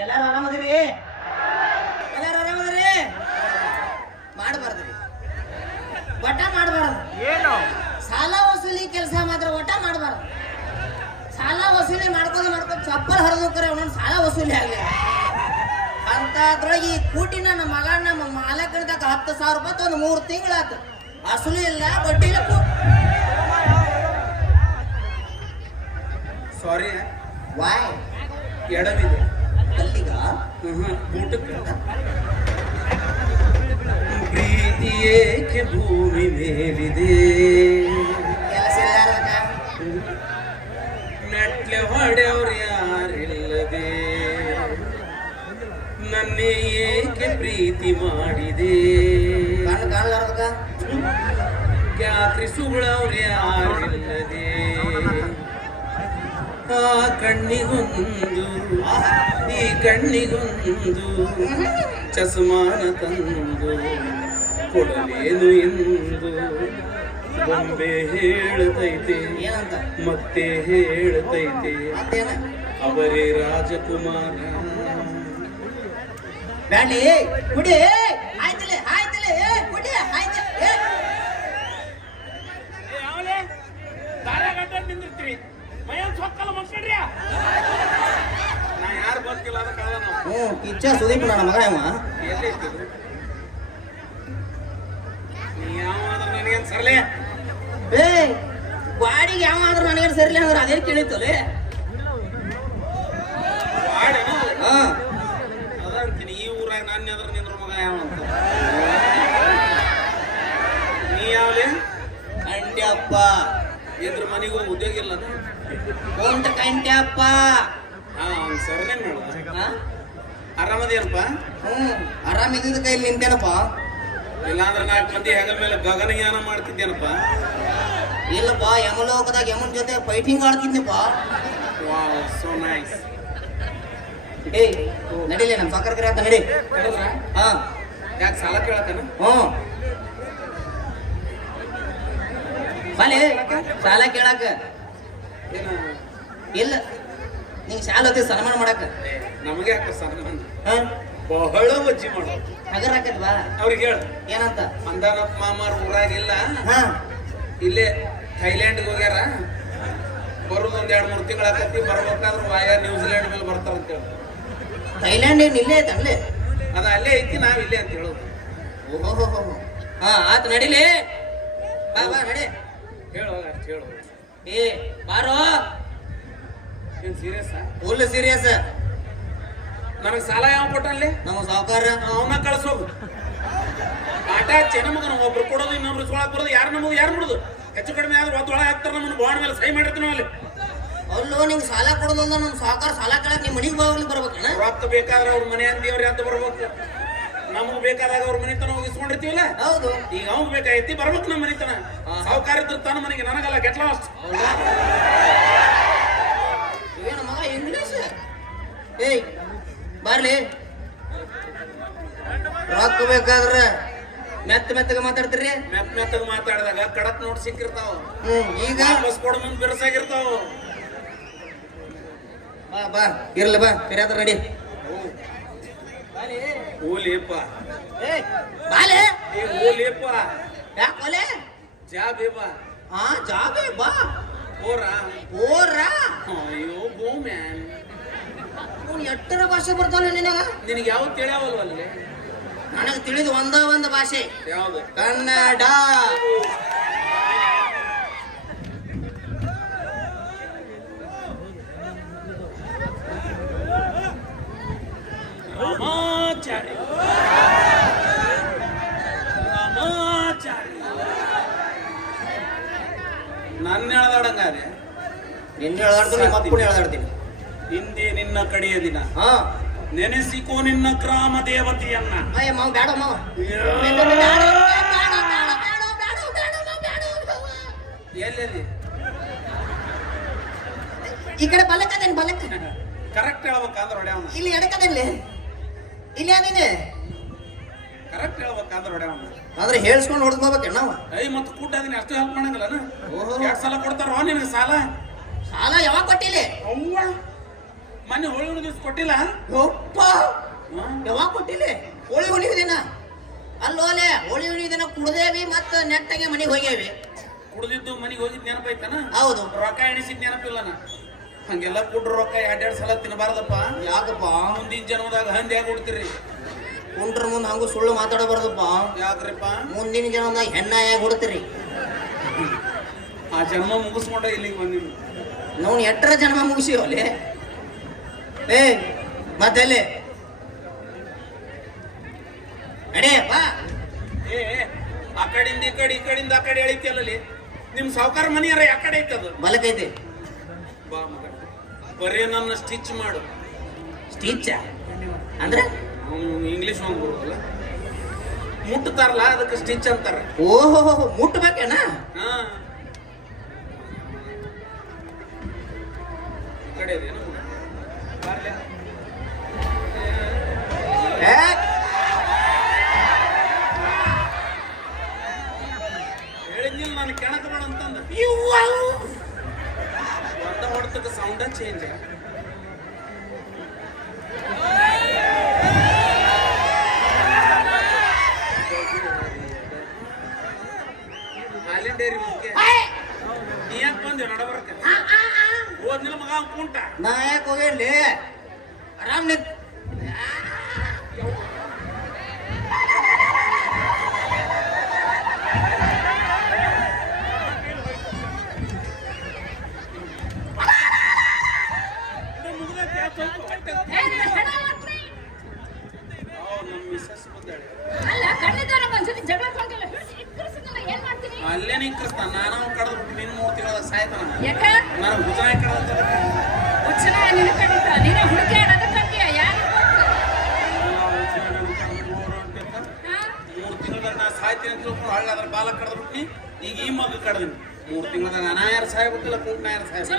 ಎಲ್ಲಾರು ಆರಾಮದಿರಿ? ಎಲ್ಲಾರು ಆರಾಮದಿರಿ? ಮಾಡಬಾರ್ದ್ರಿ, ಒಟ್ಟ ಮಾಡಬಾರ್ದು. ಏನು ಸಾಲ ವಸೂಲಿ ಕೆಲಸ ಮಾತ್ರ ಒಟ್ಟ ಮಾಡಬಾರ್ದು. ಸಾಲ ವಸೂಲಿ ಮಾಡ್ಕೊಂಡು ಚಪ್ಪಲ್ ಹರಿದೋಕ್ರೆ ಅವನೊಂದು ಸಾಲ ವಸೂಲಿ ಆಗಲಿ ಅಂತ ಅದ್ರೊಳಗೆ ಈ ಕೂಟಿನ ನಮ್ಮ ಮಗ ನಮ್ಮ ಮಾಲಕನದಾಗ 10,000 ರೂಪಾಯಿ ಒಂದು 3 ತಿಂಗಳಾತು. ಅಸಲು ಇಲ್ಲ, ಬಡ್ಡಿ ಇಲ್ಲ. ಸಾರಿ, ವಾಯ್ ಎಡವಿದೆ ಅಲ್ಲಿಗ ಊಟಕ್ಕೆ. ಪ್ರೀತಿ ಏಕೆ ಭೂಮಿ ಮೇಲಿದೆ, ಕೆಲಸ ಇಲ್ಲ. ಮೆಟ್ಲೆ ಹೊಡೆಯವ್ರು ಯಾರಿಲ್ಲದೆ, ನನ್ನೇ ಏಕೆ ಪ್ರೀತಿ ಮಾಡಿದೆ, ಕಣ್ಣು ಕಾಣಲಾರ್ದಕ್ಕ ಯಾಕ್ರಿ ಸುಗಳವ್ರು ಯಾರಿಲ್ಲದೆ, ಆ ಕಣ್ಣಿಗೊಂದು ಈ ಕಣ್ಣಿಗೊಂದು ಚಸ್ಮಾನ ತಂದು ಕೊಡಲೇನು ಎಂದು ಬೊಂಬೆ ಹೇಳ್ತೈತೆ, ಏನಂತ ಮತ್ತೆ ಹೇಳ್ತೈತೆ ಮತ್ತೇನ ಅವರೇ ರಾಜಕುಮಾರ. ಬ್ಯಾಡ್ಲಿ ಕುಡಿ, ಆಯ್ತಲೆ ಆಯ್ತಲೆ ಕುಡಿ ಆಯ್ತ. ನಿಂದಿರ್ತೀವಿ ಮೈಯನ್ ಸೊಕ್ಕಲ್ಲ ಮಕ್ಕಳ್ರಿ, ನಾ ಯಾರು ಗೊತ್ತಿಲ್ಲ ಅದಕ್ಕೆ ಇಚ್ಛಾ ಸುದೀಪ್ ನನ್ನ ಮಗ ಅವ. ಎಲ್ಲಿ ಇರ್ತಿದ್ರು ನೀ ಯಾವಾದ್ರೂ ನನಗೇನು ಸರಲೇ ಏ ಗಾಡಿಗೆ ಯಾವ ಆದ್ರೂ ನನಗೇನು ಸರಿಲ್ಲ ಅಂದ್ರೆ ಅದೇ ಕೇಳಿತ್ತಲೆ. ವಾಡೇನು ಹಾ ಅದಂತೀನಿ. ಈ ಊರಾಗ ನಾನು ಎದ್ರ ನಿಂದ್ರ ಮಗ ಯಾವ ಅಂತ. ನೀ ಯಾವಲೇ ಕಂಟ್ಯಪ್ಪ, ಇದ್ರ ಮನೆಗೂ ಉದ್ಯೋಗ ಇಲ್ಲ. ಕೊಂಟ ಕಂಟ್ಯಪ್ಪ. ಹಾ ಅವ್ನು ಸರ್ನೇ ನೋಡ. ಆರಾಮದೇನಪ್ಪ? ಆರಾಮಿದ್ದ ಕೈಲಿ ನಿಂತೇನಪ್ಪ. ಇಲ್ಲಾಂದ್ರೆ 4 ಮಂದಿ ಹೆಗಲ ಮೇಲೆ ಗಗನಯಾನ ಮಾಡ್ತಿದ್ದೇನಪ್ಪ. ಇಲ್ಲಪ್ಪ, ಯಮಲೋಕದಾಗ ಯಮನ್ ಜೊತೆ ಫೈಟಿಂಗ್ ಆಡ್ತಿದ್ನಪ್ಪ. Wow, so nice. ಏಯ್ ನಡಿಲಿ, ನಮ್ಮ ಸಾಕರ್ ಕರೆ ಆತ ನಡಿ. ಹಾ ಯಾಕೆ ಸಾಲ ಕೇಳತ್ತಾನ? ಬಲೆ ಸಾಲ ಕೇಳಾಕ ಏನ ಇಲ್ಲ, ನಿಂಗೆ ಶಾಲ ಹೊತ್ತಿ ಸನ್ಮಾನ ಮಾಡಾಕ. ನಮಗೆ ಯಾಕೆ ಸನ್ಮಾನ? ಹಾ ಬಹಳ ವಜ್ಜಿ ಮಾಡೋ ಹಗರ್ ಹಾಕಲ್ವಾ? ಅವ್ರಿಗೆ ಹೇಳ ಏನಂತ? ಮಂದಾನಪ್ಪ ಮಾಮಾರ್ ಊರಾಗಿಲ್ಲ, ಹಾ ಇಲ್ಲೇ ಥೈಲ್ಯಾಂಡ್ಗೆ ಹೋಗ್ಯಾರ. ಬರೋದು 1-2-3 ತಿಂಗಳಾಕತಿ. ಬರ್ಬೇಕಾದ್ರೆ ವಾಯ ನ್ಯೂಜಿಲೆಂಡ್ ಮೇಲೆ ಬರ್ತಾರ ಅಂತ ಹೇಳಿ. ಥೈಲ್ಯಾಂಡ್ ಏನು ಇಲ್ಲೇ ಐತೆ ಅಲ್ಲೇ? ಅದ ಅಲ್ಲೇ ಐತಿ, ನಾವ್ ಇಲ್ಲೇ ಅಂತ ಹೇಳೋದು. ಓಹೋ ಹಾ ಆತ ನಡಿಲಿ. ಬಾ ಬಾ ನಡಿ. ಹೇಳೋ ಅಷ್ಟು ಹೇಳೋ. ಏ ಬಾರೋ, ಏನ್ ಸೀರಿಯಸ್? Full serious. ನನಗೆ ಸಾಲ ಯಾವ ಕೊಟ್ಟಲ್ಲಿ? ನಮ್ಮ ಸಾವುಕಾರ ಅವನ್ನ ಕಳ್ಸೋದು. ಆಟ ಚೆನ್ನ ಮಗನ ಒಬ್ರು ಕೊಡೋದು, ಇನ್ನೊಬ್ರು ಸೊಳಕ್ ಬರೋದು. ಯಾರು ನಮ್ಮದು ಯಾರು ಬಿಡುದು? ಹೆಚ್ಚು ಕಡಿಮೆ ಆದ್ರೆ ಒಳಗೆ ಹಾಕ್ತಾರೆ. ನಮ್ಮನ್ನು ಬಾಂಡ್ ಮೇಲೆ ಸಹಿ ಮಾಡಿರ್ತೀವಿ ಅಲ್ಲಿ. ಅಲ್ಲೋ ನಿಂಗೆ ಸಾಲ ಕೊಡೋದಲ್ಲ, ನಮ್ಮ ಸಾವುಕಾರ ಸಾಲ ಕೇಳಕ್ ನಿಮ್ಮ ಮನೆಗೆ ಬಾಗ್ಲಿ ಬರ್ಬೇಕಣ್ಣ. ರೊಕ್ಕ ಬೇಕಾದ್ರೆ ಅವ್ರ ಮನೆ ಅಂದಿವ್ರಿ ಅಂತ ಬರ್ಬೇಕು. ನಮಗ್ ಬೇಕಾದಾಗ ಅವ್ರ ಮನೆತನ ಹೋಗಿಸ್ಕೊಂಡಿರ್ತೀವಲ್ಲ, ಹೌದು. ಈಗ ಅವಂಗ್ ಬೇಕಾಗೈತಿ ಬರ್ಬೇಕು ನಮ್ಮ ಮನೆತನ. ಸಾವುಕಾರ ಇದ್ರು ತನ್ನ ಮನೆಗೆ, ನನಗಲ್ಲ. Get lost. ಏನ ಮಗ ಇಂಗ್ಲೀಷ್? ಏಯ್ ಬರ್ಲಿ, ರೊಕ್ಕ ಬೇಕಾದ್ರೆ ಮೆತ್ತಗೆ ಮಾತಾಡ್ತೀರಿ. ಮೆತ್ತಗೆ ಮಾತಾಡಿದಾಗ ಕಡಕ್ ನೋಟ್ ಸಿಕ್ಕಿರ್ತಾವ. ಈಗ ಬಸ್ ಕೊಡ ಮುಂದ್ ಬಿರ್ಸಾಗಿರ್ತಾವ. ಬಾ ಬಾ ಇರ್ಲಿ, ಬಾ ಕರಿಯಾತ್ರ ನಡಿ. ಓಲೇಪ ಬಾಲೆ ಓಲೇಪ ಯಾಕೋಲೆ ಜಾ ಬೇಬಾ. ಹಾ ಜಾಬೆ ಬಾ ಓರಾ ಓರಾ. ಅಯ್ಯೋ ಗೋ ಮ್ಯಾನ್. ಅವ್ನು ಎಟ್ಟರ ಭಾಷೆ ಬರ್ತಾನೆ ನಿನಗ? ನಿನಗೆ ಯಾವ ತಿಳಿಯಾವಲ್ವಲ್ಲಿ? ನನಗೆ ತಿಳಿದು ಒಂದು ಭಾಷೆ, ಯಾವ್ದು? ಕನ್ನಡ. ರಾಮಾಚಾರಿ ರಾಮಾಚಾರಿ. ನನ್ನ ಹೇಳ್ದಾಡಂಗಾರೆ ನಿನ್ನ ಹೇಳ್ದಾಡ್ತೀನಿ, ಮಕ್ಕಳು ಹೇಳ್ದಾಡ್ತೀನಿ. ಹಿಂದೆ ನಿನ್ನ ಕಡೆಯ ದಿನ ಹಾ ನೆನೆಸಿಕೋ ನಿನ್ನ ಗ್ರಾಮ ದೇವತೆಯನ್ನ. ಅಯ್ಯ ಮಾವ ಬೇಡ ಮಾವ. ಎಲ್ಲೆಲ್ಲಿ ಈ ಕಡೆ ಬಲಕ್ಕದೇನು ಬಲಕ್ಕ? ಕರೆಕ್ಟ್ ಹೇಳ್ಬೇಕಂದ್ರೆ ಹೊಡೆಯವನ್ನ. ಇಲ್ಲಿ ಎಡಕದಲ್ಲಿ ಇಲ್ಲಿ ಅದೇನೆ ಕರೆಕ್ಟ್ ಹೇಳ್ಬೇಕಂದ್ರೆ ಹೊಡೆಯವನ್ನ. ಆದ್ರೆ ಹೇಳ್ಸ್ಕೊಂಡು ಹೊಡೆದ್ಕೋಬೇಕಣ್ಣ ನಾವು. ಐ ಮತ್ತೆ ಕೂಟ ಅದನ್ನ ಅಷ್ಟು ಹೆಲ್ಪ್ ಮಾಡಂಗಿಲ್ಲ. ಓಹೋ. 2 ಸಲ ಕೊಡ್ತಾರೋ ನಿನಗೆ ಸಾಲ? ಸಾಲ ಯಾವಾಗ ಕೊಟ್ಟಿಲ್ಲ? ಅವ್ವ ಮೊನ್ನೆ ಹೋಳಿ ಹುಣ್ಣಿ ದಿವ್ಸ ಕೊಟ್ಟಿಲ್ಲ ಯಪ್ಪ ಯಾವಾಗ ಕೊಟ್ಟಿಲ್ಲ ಹೋಳಿ ಹುಣ್ಣಿ ದಿನ ಅಲ್ಲೋಲೆ ಹೋಳಿ ಹುಣ್ಣಿ ದಿನ ಕುಡ್ದೇವಿ ಮತ್ತ ನೆಟ್ಟಗೆ ಮನೆಗೆ ಹೋಗ್ಯಾವಿ ಕುಡ್ದಿದ್ದು ಮನೆಗೆ ಹೋಗಿದ್ ನೆನಪೈತನ ಹೌದು ರೊಕ್ಕ ಎಣಿಸಿದ್ ನೆನಪಿಲ್ಲ ನಾ ಹಂಗೆಲ್ಲ ಕುಡ್ರ ರೊಕ್ಕ ಎರಡೆರಡು ಸಲ ತಿನ್ನಬಾರ್ದಪ್ಪ ಯಾಕಪ್ಪ ಮುಂದಿನ ಜನ್ಮದಾಗ ಹಂದಿ ಯಾಕೆ ಕೊಡ್ತೀರಿ ಕುಂಟ್ರ ಮುಂದೆ ಹಂಗೂ ಸುಳ್ಳು ಮಾತಾಡಬಾರ್ದಪ್ಪ ಯಾಕ್ರಿಪ್ಪ ಮುಂದಿನ ಜನ್ಮದಾಗ ಹೆಣ್ಣಾಯಾಗಿ ಹುಡ್ತೀರಿ ಆ ಜನ್ಮ ಮುಗಿಸ್ಕೊಂಡ ಇಲ್ಲಿಗೆ ಬಂದಿನಿ ನಾವು ಎಟ್ಟರ ಜನ್ಮ ಮುಗಿಸಿವಲ್ಲಿ ಏ ಮತ್ತೆಲ್ಲಿ ಅಡೇ ಬಾ ಏ ಆ ಕಡೆಯಿಂದ ಈ ಕಡೆ ಈ ಕಡೆಯಿಂದ ಆ ಕಡೆ ಎಳಿತಿ ಅಲ್ಲಲ್ಲಿ ನಿಮ್ ಸಾವುಕಾರ ಮನೆಯಾರ ಯಾ ಕಡೆ ಐತದ ಬಲಕೈತಿ ಬಾ ಮಗ ಬರೇ ನನ್ನ ಸ್ಟಿಚ್ ಮಾಡು ಸ್ಟಿಚ್ ಅಂದ್ರೆ ಇಂಗ್ಲಿಷ್ ಒಂದು ಬರುತ್ತಲ್ಲ ಮುಟ್ಟತಾರಲ್ಲ ಅದಕ್ಕೆ ಸ್ಟಿಚ್ ಅಂತಾರ ಓಹೋ ಮುಟ್ಟಬೇಕೇನ ಹಾ ಈ ಕಡೆ ಇದೇನು ಬರ್ಲೆ. ಹೇಳಿದ್ನಿಲ್ಲ ನಾನು ಕೆಣಕ ಬೇಡ ಅಂತಂದ ಒಂದ ಹೊಡೆತಕ್ಕ ಸೌಂಡ ಚೇಂಜ್ ಹಾಲಿನ ಡೈರಿ ಮುಖ್ಯ ನೀ ಯಾಕೆ ಬಂದೆ ನಡಬರ್ಕ ಹೋದ್ನಿಲ್ಲ ಮಗ ಅವ್ನ್ ಕುಂಟ ನಾ ಯಾಕೆ ಹೋಗೇಲಿ ಆರಾಮ್ ನಿಂತ್ ಅಲ್ಲೇ ನಿಂಕ್ರಿಸ್ತಾನ ನಾನು ಕಡದ್ ನಿನ್ 3 ತಿಂಗಳ ಸಾಯ್ತಾನ ನಾನು ಭುಜನ ಕಡದ 3 ತಿಂಗಳದಾಗ ನಾ ಸಾಯ್ತೀನಿ ಅಂತ ತಿಳ್ಕೊಂಡು ಹಳ್ಳ ಅದ್ರ ಬಾಲ ಕಡದ್ಬಿಟ್ನಿ ಈಗ ಈ ಮಗ ಕಡದಿನಿ 3 ತಿಂಗಳದಾಗ ನಾ ಯಾರು ಸಾಯ್ಬೇಕಿಲ್ಲ ಕುಂಟ್ ನಾ ಯಾರು ಸಾಯ್ಬೇಕು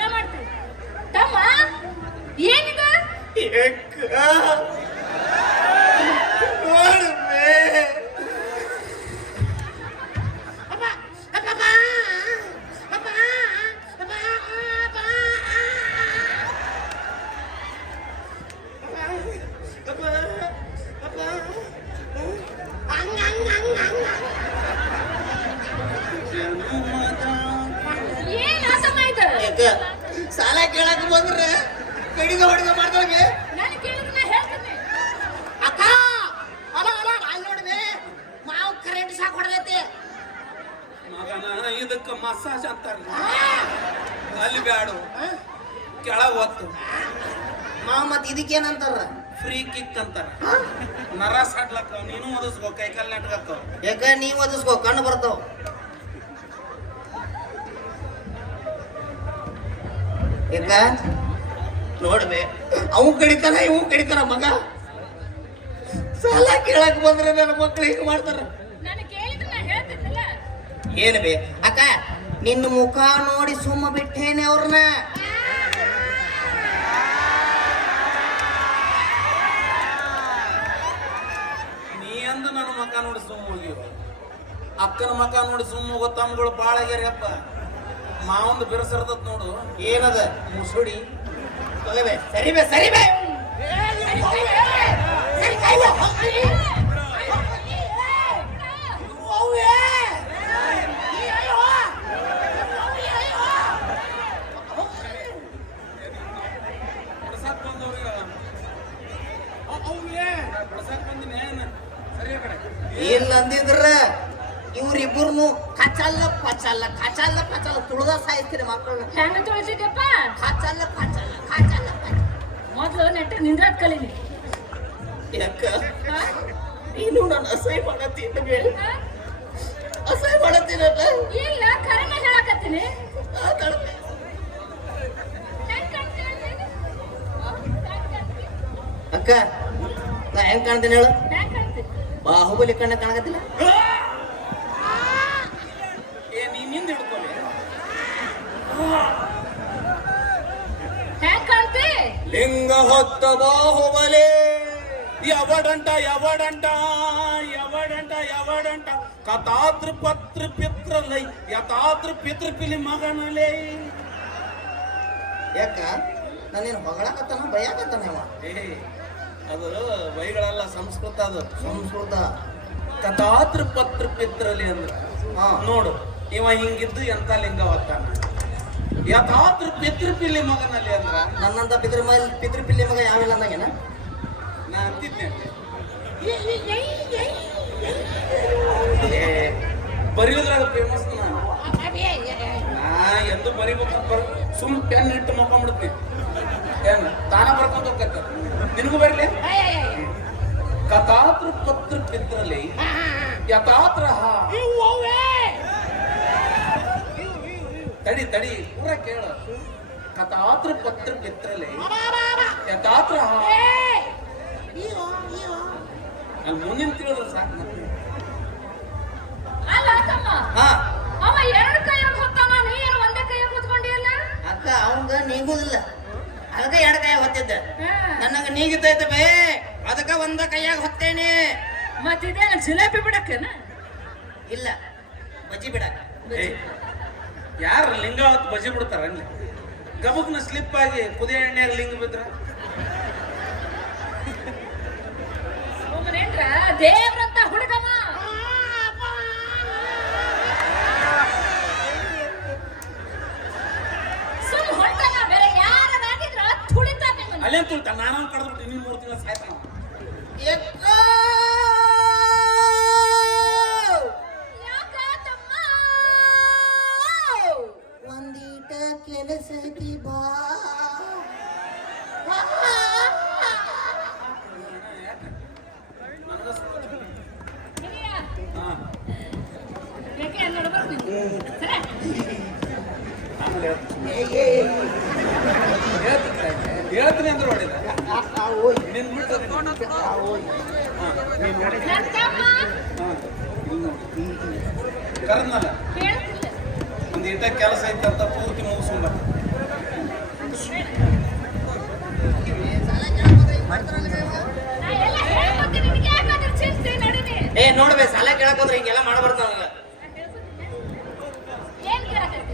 ಸಾಲ ಕೇಳಕ್ ಬಂದ್ರೆ ಕಡಿಗ ಹೊಡಿಗ ಮಾಡ್ದೋಗಿ ಅಕ್ಕ ಅಲ್ಲ ಅಲ್ಲ ಅಲ್ಲಿ ನೋಡ್ದೆ ಮಾವು ಕರೆಂಟ್ ಸಾಕ್ ಹೊಡೆದೈತಿ ಮಗನ ಇದಕ್ಕ ಮಸಾಜ್ ಅಂತಾರ ಅಲ್ಲಿ ಬ್ಯಾಡು ಕೆಳಗ್ ಒತ್ತು ಮಾವು ಮತ್ ಇದಕ್ಕೇನಂತಾರ ಫ್ರೀ ಕಿಕ್ ಅಂತಾರ ನರ ಸಾಡ್ಲಕ್ಕ ನೀನು ಓದಿಸ್ಕೋ ಕೈಕಾಲ್ ನೆಟ್ಗಕ್ಕ ಯಾಕ ನೀವ್ ಓದಿಸ್ಕೋ ಕಣ್ಣು ಬರ್ತಾವ ಯಾಕ ನೋಡ್ಬೆ ಅವು ಕಡಿತಾನ ಇವು ಕಡಿತಾನ ಮಗ ಸಾಲ ಕೇಳಕ್ ಬಂದ್ರೆ ನನ್ನ ಮಕ್ಳು ಹಿಂಗ್ ಮಾಡ್ತಾರ ಏನ್ ಬೇ ಅಕ್ಕ ನಿನ್ನ ಮುಖ ನೋಡಿ ಸುಮ್ಮ ಬಿಟ್ಟೇನೆ ಅವ್ರನ್ನ ನೀ ಅಂದ ನನ್ನ ಮಕ್ಕ ನೋಡಿ ಸುಮ್ಮ ಹೋಗಿವ ಅಕ್ಕನ ಮಕ್ಕ ನೋಡಿ ಸುಮ್ಮ ಹೋಗೋ ತಮ್ಮಗಳು ಬಾಳ ಆಗ್ಯಾರಿ ಅಪ್ಪ ಮಾವಂದು ಬಿರುಸಿರ್ತತ್ ನೋಡು ಏನದ ಮುಸುಡಿ ತಗೋಬೇ ಸರಿ ಬೇ ಸರಿ ಬೇ ಇಲ್ಲ ಅಂದಿದ್ರ ಇವ್ರಿಬ್ಬರ್ನು ಕಚಲ್ಲ ಪಚಲ್ಲ ಕಚಲ್ಲ ಪಚಲ್ಲ ತುಳ್ದ ಸಾಯಿಸ್ತೀರಿ ಮಕ್ಕಳನ್ನ ಹೆಂಗ ತೊಳಿಸಿದ್ಯಪ್ಪ ಕಚಲ್ಲ ಪಚಲ್ಲ ಕಚಲ್ಲ ಪಚಲ್ಲ ಮೊದ್ಲು ನೆಟ್ಟ ನಿಂದ್ರಾತ್ ಕಲೀನಿ ಯಾಕ ನೀನು ನಾನು ಅಸಹ್ಯ ಮಾಡತ್ತೀನಿ ಅಸಹ್ಯ ಮಾಡತ್ತೀನಲ್ಲ ಇಲ್ಲ ಕರೆನ ಹೇಳಕತ್ತೀನಿ ಅಕ್ಕ ನಾ ಹೆಂಗ್ ಕಾಣ್ತೀನಿ ಹೇಳು ಬಾಹುಬಲಿ ಕಣ್ಣ ಕಾಣಕತ್ತಿಲ್ಲ ಏ ನೀನಿಂದ ಹಿಡ್ಕೊಳ್ಳಿ ಹೆಂಗ್ ಕಾಣ್ತಿ ಲಿಂಗ ಹೊತ್ತ ಬಾಹುಬಲಿ ఎవడంట ఎవడంట ఎవడంట ఎవడంట కథాతృ పత్ర పిత్రలై యథాతృ పితృ పిలి మగనలే ಯಾಕ ನಾನೇನು ಹೊಗಳಕತ್ತಾನ ಬೈಯಾಕತ್ತಾನ ಅವ ಏ ಅದು ಬೈಗಳಲ್ಲ, ಸಂಸ್ಕೃತ ಅದು. ಸಂಸ್ಕೃತ. ಕಥಾತೃ ಪತ್ರ ಪಿತ್ರಲಿ ಅಂದ್ರೆ ಹಾ ನೋಡು, ಇವ ಹಿಂಗಿದ್ದು ಎಂತ ಲಿಂಗವತ್ತಾನ. ಯಥಾತೃ ಪಿತೃಪಿಲ್ಲಿ ಮಗನಲ್ಲಿ ಅಂದ್ರ ನನ್ನಂತ ಪಿತೃಪಿಲ್ಲಿ ಮಗ ಯಾವಿಲ್ಲ ಅಂದಂಗೇನ? ನಾ ಅಂತಿದ್ದೆ ಬರೆಯೋದ್ರಾಗ ಫೇಮಸ್ ನಾನು. ನಾ ಎಂದು ಬರಿಬೇಕಂತ ಸುಮ್ ಪೆನ್ ಇಟ್ಟು ಮಕ್ಕೊಂಡ್ಬಿಡ್ತೀನಿ. ಏನ್ ತಾನ ಬರ್ಕೊಂಡ್ ಹೋಗ್ತೈತೆ, ನಿನಗೂ ಬರಲಿ. ಕಥಾತೃ ಪತ್ರ ಪಿತ್ರಲಿ ಯಥಾತ್ರ ತಡಿ ತಡಿ ಪೂರ ಕೇಳ. ಕಥಾತೃ ಪತ್ರ ಪಿತ್ರಲಿ ಯಥಾತ್ರ ಅಲ್ಲಿ ಮುಂದಿನ ತಿಳಿದ್ರೆ ಸಾಕು ನನಗೆ. ಅಲ್ಲ ತಮ್ಮ, ಹಾ ಅವ ಎರಡು ಕೈಯಾಗ ಹೊತ್ತಾನ, ನೀನು ಒಂದೇ ಕೈಯಾಗ ಹೊತ್ಕೊಂಡಿಯಲ್ಲ. ಅಕ್ಕ ಅವಂಗ ನೀಗುದಿಲ್ಲ, ಅದಕ್ಕೆ ಎರಡು ಕೈಯಾಗ ಹೊತ್ತಿದ್ದ. ನನಗ ನೀಗಿತೈತೆ ಬೇ, ಅದಕ್ಕ ಒಂದ ಕೈಯಾಗ ಹೊತ್ತೇನೆ. ಮತ್ತಿದೇ ಜಿಲೇಬಿ ಬಿಡಕ್ಕೇನ? ಇಲ್ಲ, ಬಜ್ಜಿ ಬಿಡಾಕ. ಯಾರ ಲಿಂಗಾವತ್ ಬಜಿ ಬಿಡ್ತಾರ ಅಲ್ಲಿ ಗಬಕ್ನ ಸ್ಲಿಪ್ ಆಗಿ ಕುದಿಯ ಎಣ್ಣೆಯಾಗ ಲಿಂಗ ಬಿದ್ರ ಸುಮ್ಮನೇನ್ರ ದೇವ್ರಂತ ಹುಡುಗಮ್ಮ. ಸುಮ್ ಹೊಂಟನ, ಬೇರೆ ಯಾರನ್ನಾಗಿದ್ರ ತುಳಿತಾನೆ ಇವನು. ಅಲ್ಲೇನ್ ತುಳಿತ, ನಾನು ಕಡ್ದ್ಬಿಟ್ಟು ಇನ್ನೂ 3 ತಿಂಗಳ ಸಾಯ್ತಾನ. ಯಾಕ ತಮ್ಮ? ಒಂದೀಟ ಕೆಲಸಕ್ಕೆ ಬಾ. ಹಿರಿಯ, ಹಾ ಯಾಕೆ ನೋಡ್ಬಾರ್ದು ನೀನು? ಸರಿ? ಆಮೇಲೆ ಹೇಳ್ತೀನಿ ಅಂದ್ರೆ ಹೊಡಿದ ನಿನ್ ಬಿಟ್ಟು ನನ್ ತಮ್ಮ ಕರ್ನಲ್ಲ ಕೇಳ್ತಿಲ್ಲ. ಒಂದು ಇಟ್ಟ ಕೆಲಸ ಐತಂತ ಪೂರ್ತಿ ಮುಗಿಸ್ಕೊಂಡ. ನಾ ಎಲ್ಲ ಹೇಳ್ಕೊತೀನಿ, ನಿನಗೆ ಯಾಕಾದ್ರೂ ಚಿಂತೆ ನಡೀನಿ. ಏ ನೋಡ್ಬೇ, ಸಾಲ ಕೇಳಕ್ ಹೋದ್ರೆ ಹಿಂಗೆಲ್ಲ ಮಾಡಬಾರ್ದು ನನಗ. ಏನ್ ಕೇಳಕತ್ತಿ?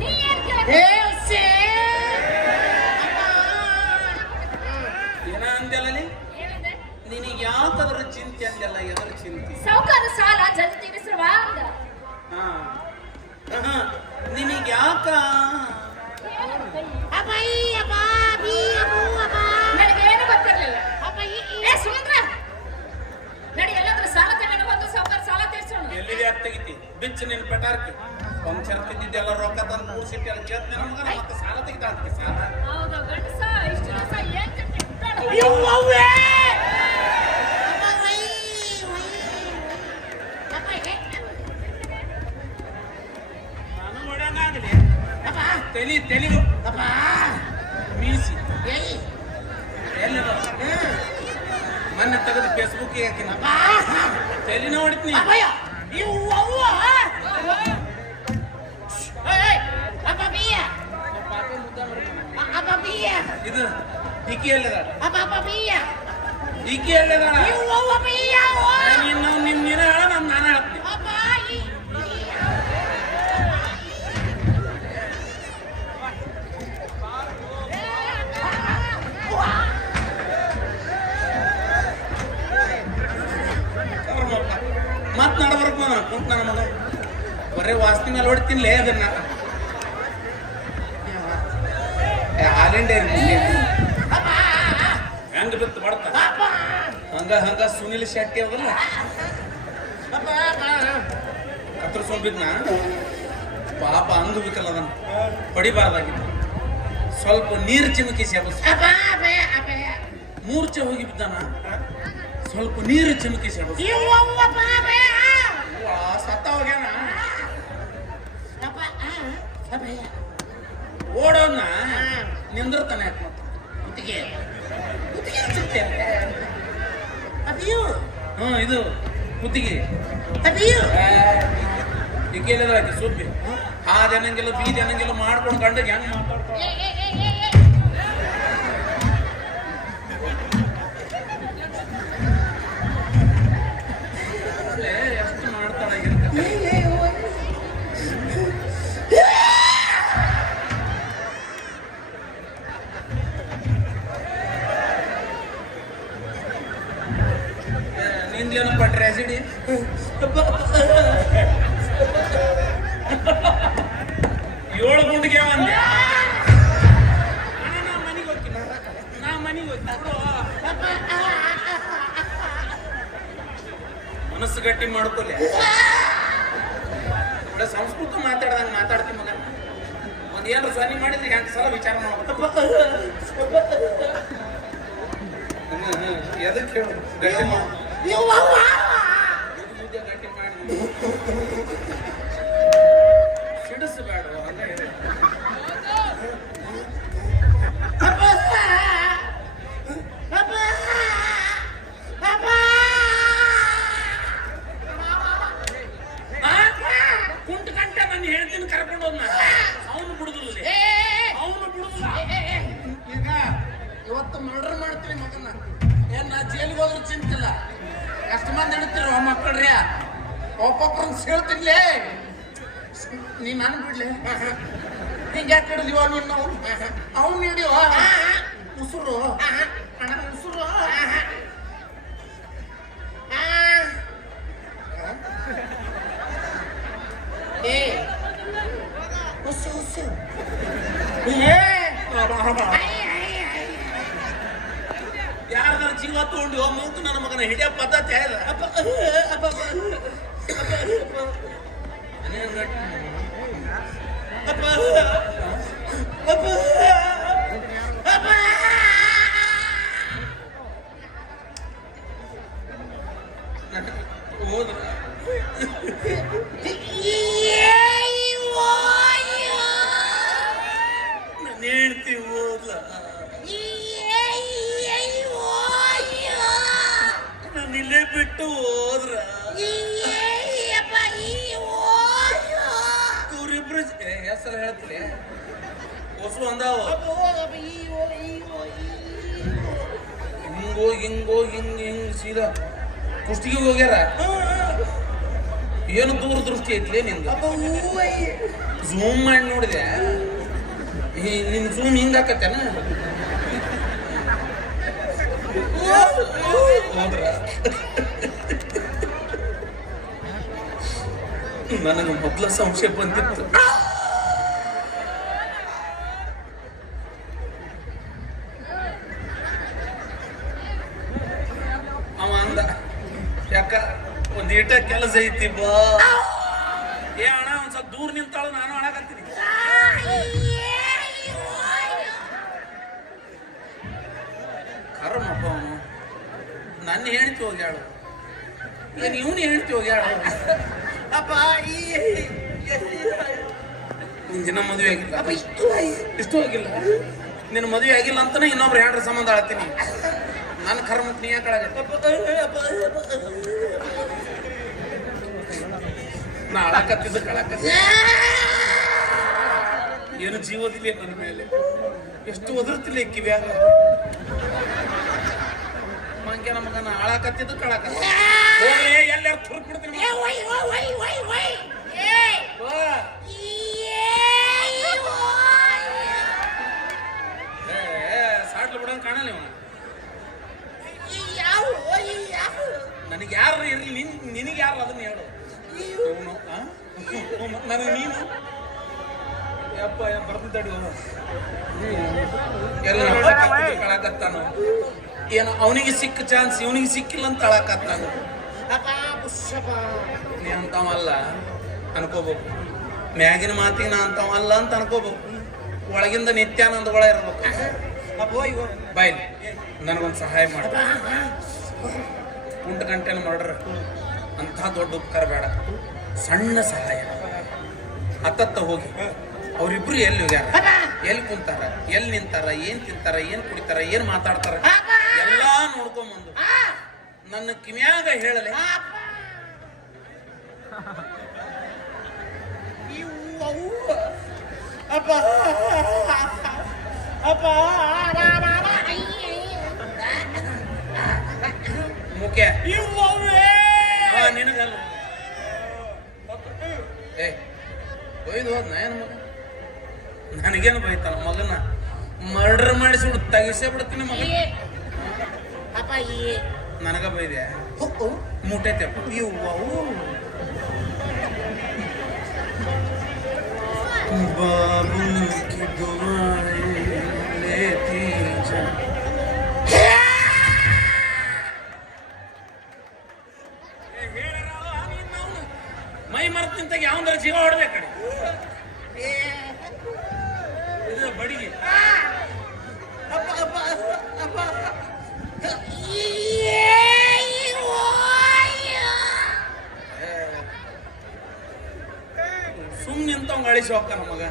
ನೀ ಏನ್ ಕೇಳಕತ್ತಿ? ಏನ ಅಂದೆಲ್ಲಿ ಏನಂದೆ? ನಿನಗೆ ಯಾಕದ್ರ ಚಿಂತೆ ಅಂದೆಲ್ಲ, ಎದ್ರ ಚಿಂತೆ? ಸಾವ್ಕಾರ ಸಾಲ ಜಲ್ದಿ ತೀರಿಸ್ರವ ಅಂದ. ಹಾ ನಿನಗೆ ಯಾಕ ನನಗೇನು ಗೊತ್ತಿರ್ಲಿಲ್ಲ. ಏ ಸುಮಂದ್ರ, ನಡಿ ಎಲ್ಲಾದ್ರೂ ಸಾಲ ತಗೊಂಡು ಬಂದು ಸಾವ್ಕಾರ ಸಾಲ ತೀರ್ಸೋಣ. ಎಲ್ಲಿದೆ ಅಂತ ತೆಗಿತಿ ಬಿಚ್ಚ ನಿನ್ ಪಟಾರ್ಕಿ ಪಂಕ್ಚರ್ ತಿದ್ದಿದ್ದೆಲ್ಲ ರೊಕ್ಕ ತಂದು ಕೂರ್ಸಿಟ್ಟು ಎಲ್ಲ ಕೇಳ್ತ ನಮಗ ಮತ್ತೆ ಸಾಲ ತೆಗಿತಾಳ್ತಿ. ಸಾಲ ಹೌದಾ ಗಂಡಸ? ಇಷ್ಟು ದಿವಸ ಏನ್ ಕಟ್ಟಿ ನಾನು ನೋಡಂಗಾಗಲಿ ತೆಲಿ ತೆಲಿಗು ಮೀಸಿ ಎಲ್ಲಿ ಮೊನ್ನೆ ತೆಗೆದು ಫೇಸ್ಬುಕ್ಗೆ ಹಾಕಿನ ತೆಲಿನ ಹೊಡಿತೀನಿ. ಇದು ಇಕ್ಕಿ ಎಲ್ಲಿದಾಳ? ಇಕ್ಕಿ ಎಲ್ಲಿದಾಳ? ನಿನ್ನ ಹೇಳ ನಾನು ಹೇಳ್ತೀನಿ. ಮತ್ ನಡ್ಬರ್ಕ್ ನಾನು ಕುಂತ ನನ್ನ ಮಗ ಬರೀ ವಾಸ್ತಿ ಮೇಲೆ ಹೊಡಿತೀನಿ ಲೇ ಅದನ್ನ. ಹಾಲಿಂಡೆ ಹೆಂಗ ಬಿತ್ತು ಬಡ್ತ ಹಂಗ ಹಂಗ ಸುನಿಲ್ ಶೆಟ್ಟಿ ಅವಲ್ಲ ಕತ್ತರಿಸ್ಕೊಂಡ್ಬಿದ್ನ ಪಾಪ ಅಂದು ಬಿತ್ತಲ್ಲ ಅದನ್ನ ಹೊಡಿಬಾರ್ದಾಗಿತ್ತು. ಸ್ವಲ್ಪ ನೀರು ಚಿಮುಕಿಸಿ ಅಬಸ್ ಮೂರ್ಛೆ ಹೋಗಿ ಬಿದ್ದಾನ. ಸ್ವಲ್ಪ ನೀರು ಚಿಮುಕಿಸಿ ಅಬಸ್ ಸತ್ತ ಹೋಗ್ಯಾನ. ಓಡೋದ್ನ ನಿಂದಿರ್ತಾನೆ ಇದು ಕುತ್ತಿಗೆ ಈಗೆಲ್ಲದಾಕಿ ಸುದ್ದಿ ಆ ಜನಂಗೆಲ್ಲ ಬಿ ಜನಂಗೆಲ್ಲ ಮಾಡ್ಕೊಂಡು ಗಂಡಗೆ ಹೆಂಗ್ ಮಾತಾಡ್ತಾರೆ. ಎಷ್ಟು ಮಾಡ್ತಾಳ ನಿಂದೇನಪ್ಪ ಟ್ರ್ಯಾಜಿಡಿ? ಏಳು ಗುಂಡಿಗೆ ಅಂದೆ. ನಾ ಮನೆಗೆ ಹೋಗ್ತೀನಿ, ನಾ ಮನೆಗೆ ಹೋಗ್ತೀನಿ. ಮನಸ್ಸು ಗಟ್ಟಿ ಮಾಡ್ಕೊಲೆ. ಸಂಸ್ಕೃತ ಮಾತಾಡ್ದಂಗೆ ಮಾತಾಡ್ತೀನಿ ಮಗ. ಒಂದ್ ಏನಾರ ಸನಿ ಮಾಡಿದ್ರೆ 8 ಸಲ ವಿಚಾರ ಮಾಡ್ಬೇಕು. ಎದಕ್ಕೆ ಹೇಳು? ಗಟ್ಟಿ ಮಾಡು. ಗಟ್ಟಿ ಮಾಡಿ ಸಿಡಿಸಬೇಡ. ಕುಂಟು ಗಂಟ ನಾನು ಹೇಳ್ತೀನಿ ಕರ್ಕೊಂಡು ಹೋದ್ನ. ಅವನು ಬಿಡುದಿಲ್ಲ, ಅವನು ಬಿಡುದಿಲ್ಲ. ಈಗ ಇವತ್ತು ಮರ್ಡರ್ ಮಾಡ್ತೀನಿ ಮಗನ. ಏನ್ ನಾ ಜೈಲಿಗೆ ಹೋದ್ರು ಚಿಂತಿಲ್ಲ. ಎಷ್ಟು ಮಂದಿ ಹಿಡ್ತಿರೋ ಮಕ್ಕಳ್ರಿ, ಒಬ್ಬೊಬ್ಬರನ್ನ ಸೇಳ್ತಿನ್ಲೇ. ನೀ ನಾನು ಬಿಡ್ಲಿ? ಹಿಂಗೆ ಯಾಕೆ ಹಿಡಿದಿವ ನೀನು? ಅವ್ನು ಹಿಡಿಯುವ ಉಸುರು ಅಣ್ಣ, ಉಸುರು. ಏ ಉಸು ಉಸು. ಯಾರ್ದಾರ ಜೀವ ತಗೊಂಡು ಮೂತು ನನ್ನ ಮಗನ ಹಿಡಿಯೋ ಪದ್ಧತಿ ಆಯ್ದ. ಹೋದ್ರ ನನ್ನ ಹೇಳ್ತಿ ಹೋದ್ಲ. ನಾನು ಇಲ್ಲೇ ಬಿಟ್ಟು ಹೋದ್ರ ಇವ್ರಿಬ್ರು ಹೆಸರು ಹೇಳ್ತೀನಿ. ಹೊಸು ಅಂದಾವ ಹಿಂಗೋ ಹಿಂಗೋ ಹಿಂಗ್ ಹಿಂಗ್ ಸೀದಾ ಕುಷ್ಟಿಗೆ ಹೋಗ್ಯಾರ. ಏನು ದೂರದೃಷ್ಟಿ ಐತ್ಲೇ ನಿಂದು? ಝೂಮ್ ಮಾಡಿ ನೋಡಿದೆ. ನಿನ್ ಝೂಮ್ ಹಿಂಗ ಹಾಕತ್ತೇನ? ನನಗೆ ಮೊದಲ ಸಂಶಯ ಬಂದಿತ್ತು. ಅವ ಅಂದ, ಯಾಕ ಒಂದ್ ಈಟ ಕೆಲಸ ಐತಿ ಬಾ. ಏ ಅಣ್ಣ ಒಂದ್ ಸ್ವಲ್ಪ ದೂರ ನಿಂತಾಳು, ನಾನು ಅಳಕತ್ತೀನಿ. ಕರ್ಮಪ್ಪ ಅವನು. ನನ್ನ ಹೇಳ್ತಿ ಹೋಗ್ಯಾಳು, ಏನ್ ಇವನು ಹೇಳ್ತಿ ಹೋಗ್ಯಾಳು. ಅಪ್ಪ ನಿನ್ ದಿನ ಮದುವೆ ಆಗಿಲ್ಲ? ಇಷ್ಟು ಹೋಗಿಲ್ಲ. ನಿನ್ನ ಮದುವೆ ಆಗಿಲ್ಲ ಅಂತಾನೆ ಇನ್ನೊಬ್ರು ಹೇಳ್ರ ಸಂಬಂಧ ಆಳ್ತೀನಿ. ನನ್ನ ಕರ್ಮಕ್ಕೆ ನೀ ಯಾಕೆ ನಾ ಅಳಕತ್ತಿದ್ದ ಕಳಕತ್ತಿ. ಏನು ಜೀವದಿಲ್ಲ ನನ್ನ ಮೇಲೆ. ಎಷ್ಟು ಒದರ್ತಿಲ್ಲ ಕಿವ್ಯಾಗ. ಮಂಗೆ ನಮಗನ ಹಾಳಾಕತ್ತಿದ್ದು ಕಳಕತ್ತ. ಎಲ್ಲಾರು ತುರ್ಕ್ ಬಿಡ್ತೀನಿ. ಸಾಟ್ಲು ಬಿಡಂಗ್ ಕಾಣಲ್ಲ ಇವನು. ನನಗೆ ಯಾರು ಇರ್ಲಿ, ನಿನಗೆ ಯಾರು ಅದನ್ನ ಹೇಳು. ನನಗೆ ನೀನು ಯಪ್ಪ ಬರ್ತಿದ್ದಾಡಿ ಎಲ್ಲ ಕಳಕತ್ತಾನು. ಏನು ಅವನಿಗೆ ಸಿಕ್ಕ ಚಾನ್ಸ್ ಇವನಿಗೆ ಸಿಕ್ಕಿಲ್ಲ ಅಂತ ಅಳಕತ್ತಾನು. ನೀ ಅಂತವಲ್ಲ ಅನ್ಕೋಬೇಕು. ಮ್ಯಾಗಿನ ಮಾತಿಗೆ ನಾ ಅಂತವಲ್ಲ ಅಂತ ಅನ್ಕೋಬೇಕು. ಒಳಗಿಂದ ನಿತ್ಯಾನಂದಗಳ ಇರ್ಬೇಕು. ಬಾಯ್ ನನಗೊಂದು ಸಹಾಯ ಮಾಡ. ಕುಂಟ ಗಂಟೆನ ಮಾಡ್ರ ಅಂಥ ದೊಡ್ಡ ಉಪಕಾರ ಬೇಡ, ಸಣ್ಣ ಸಹಾಯ. ಹತ್ತತ್ತ ಹೋಗಿ ಅವ್ರಿಬ್ರು ಎಲ್ಲಿ ಹೋಗ್ಯಾರ, ಎಲ್ಲಿ ಕುಂತಾರ, ಎಲ್ಲಿ ನಿಂತಾರ, ಏನ್ ತಿಂತಾರ, ಏನ್ ಕುಡಿತಾರ, ಏನ್ ಮಾತಾಡ್ತಾರ ಎಲ್ಲಾ ನೋಡ್ಕೊಂಬಂದು ನನ್ನ ಕಿಮ್ಯಾಗ ಹೇಳಲೆ. ಅಪ್ಪ ಅಪ್ಪ ಮುಖ್ಯ ನಿನಗಲ್ಲ. ಏ ಒಯ್ದು ಹೋದ್ ಏನ್ ಮಗ? ನನಗೇನು ಬೈತಾನ ಮಗನ? ಮರ್ಡರ್ ಮಾಡಿಸ್ಬಿಡು, ತೆಗಿಸೇ ಬಿಡ್ತೀನಿ ಮಗ. ನನಗ ಬೈದೆ ಮೂಟೆ ತೆಪ್ಪ बाबू की दुआएं लेती जा ಮೈ ಮರ್ತಿಂತ ಯಾವಂದ್ರ ಜೀವ ಹೊಡೆದೆ ಕಡೆ ಇದು ಬಡಿಗೆ ಸುಮ್ ನಿಂತವಂಗ ಅಳಿಸಿ ಹೋಗ್ತಾನ ಮಗ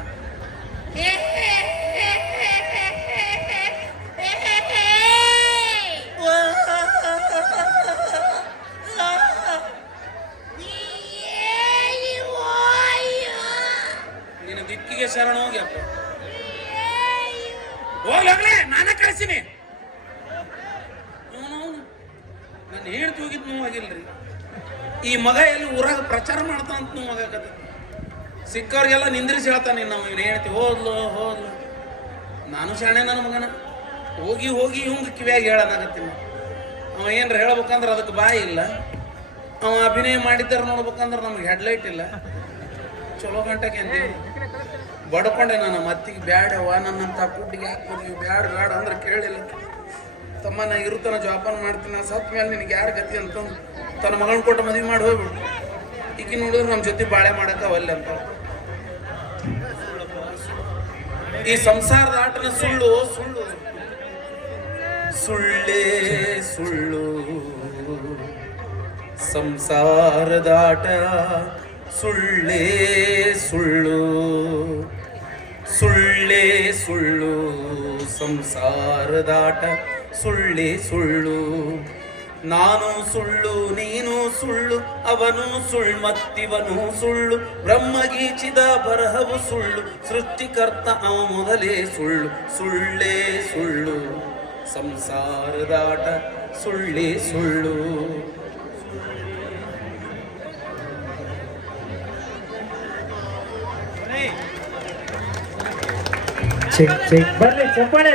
ನಿನ್ನ ದಿಕ್ಕಿಗೆ ಶರಣ ಹೋಗ್ಯಪ್ಪ ಹೋಗ್ಲೇ ನಾನೇ ಕಳಿಸಿನಿ ನಾನು ಹೇಳ್ತಿ ಹೋಗಿದ್ ನೋವಾಗಿಲ್ರಿ ಈ ಮಗ ಎಲ್ಲಿ ಊರಾಗ ಪ್ರಚಾರ ಮಾಡ್ತಾನಂತ ಮಗ ಕತೆ ಸಿಕ್ಕವ್ರಿಗೆಲ್ಲ ನಿಂದ್ರಿಸಿ ಹೇಳ್ತಾನೆ ನಾವು ಇವ್ನು ಹೇಳ್ತಿ ಹೋದ್ಲು ನಾನು ಶಾಣೆ ನನ್ನ ಮಗನ ಹೋಗಿ ಹಿಂಗ ಕಿವಿಯಾಗಿ ಹೇಳನಾಗತ್ತೀನಿ ಅವ ಏನ್ರ ಹೇಳ್ಬೇಕಂದ್ರೆ ಅದಕ್ಕೆ ಬಾಯಿ ಇಲ್ಲ ಅವ ಅಭಿನಯ ಮಾಡಿದ್ದಾರ ನೋಡ್ಬೇಕಂದ್ರೆ ನಮ್ಗೆ ಹೆಡ್ಲೈಟ್ ಇಲ್ಲ ಚಲೋ ಗಂಟೆಗೆ ಅಂತೀವಿ ಬಡ್ಕೊಂಡೆ ನಾನು ಮತ್ತಿಗೆ ಬ್ಯಾಡವ್ವ ನನ್ನಂತ ಕುಡ್ಡಿಗೆ ಹಾಕ್ಬೋದು ಬ್ಯಾಡ ಅಂದ್ರೆ ಕೇಳಿಲ್ಲ ತಮ್ಮ ನಾ ಇರುತ್ತಾನ ಜೋಪಾನ ಮಾಡ್ತೀನಿ ನಾ ಸತ್ ಮೇಲೆ ನಿನಗೆ ಯಾರ ಗತಿ ಅಂತಂದು ತನ್ನ ಮಗನ ಕೊಟ್ಟು ಮದುವೆ ಮಾಡಿ ಹೋಗ್ಬಿಡು ಈಗ ನೋಡಿದ್ರೆ ನಮ್ಮ ಜೊತೆ ಬಾಳೆ ಮಾಡಕ್ಕ ಒಲ್ಲೆ ಅಂತ ಈ ಸಂಸಾರದ ಆಟನ ಸುಳ್ಳು ಸುಳ್ಳೇ ಸುಳ್ಳು ಸಂಸಾರದ ಆಟ ಸುಳ್ಳೇ ಸುಳ್ಳು ಸಂಸಾರದಾಟ ಸುಳ್ಳೇ ಸುಳ್ಳು ನಾನು ಸುಳ್ಳು ನೀನು ಸುಳ್ಳು ಅವನು ಸುಳ್ಮತ್ತಿವನು ಸುಳ್ಳು ಬ್ರಹ್ಮಗೀಚಿದ ಬರಹವು ಸುಳ್ಳು ಸೃಷ್ಟಿಕರ್ತ ಅವ ಮೊದಲೇ ಸುಳ್ಳೇ ಸುಳ್ಳು ಸಂಸಾರದಾಟ ಸುಳ್ಳೇ ಸುಳ್ಳು ಚೆಕ್ ಬರ್ಲಿ ಚಪ್ಪಾಳೆ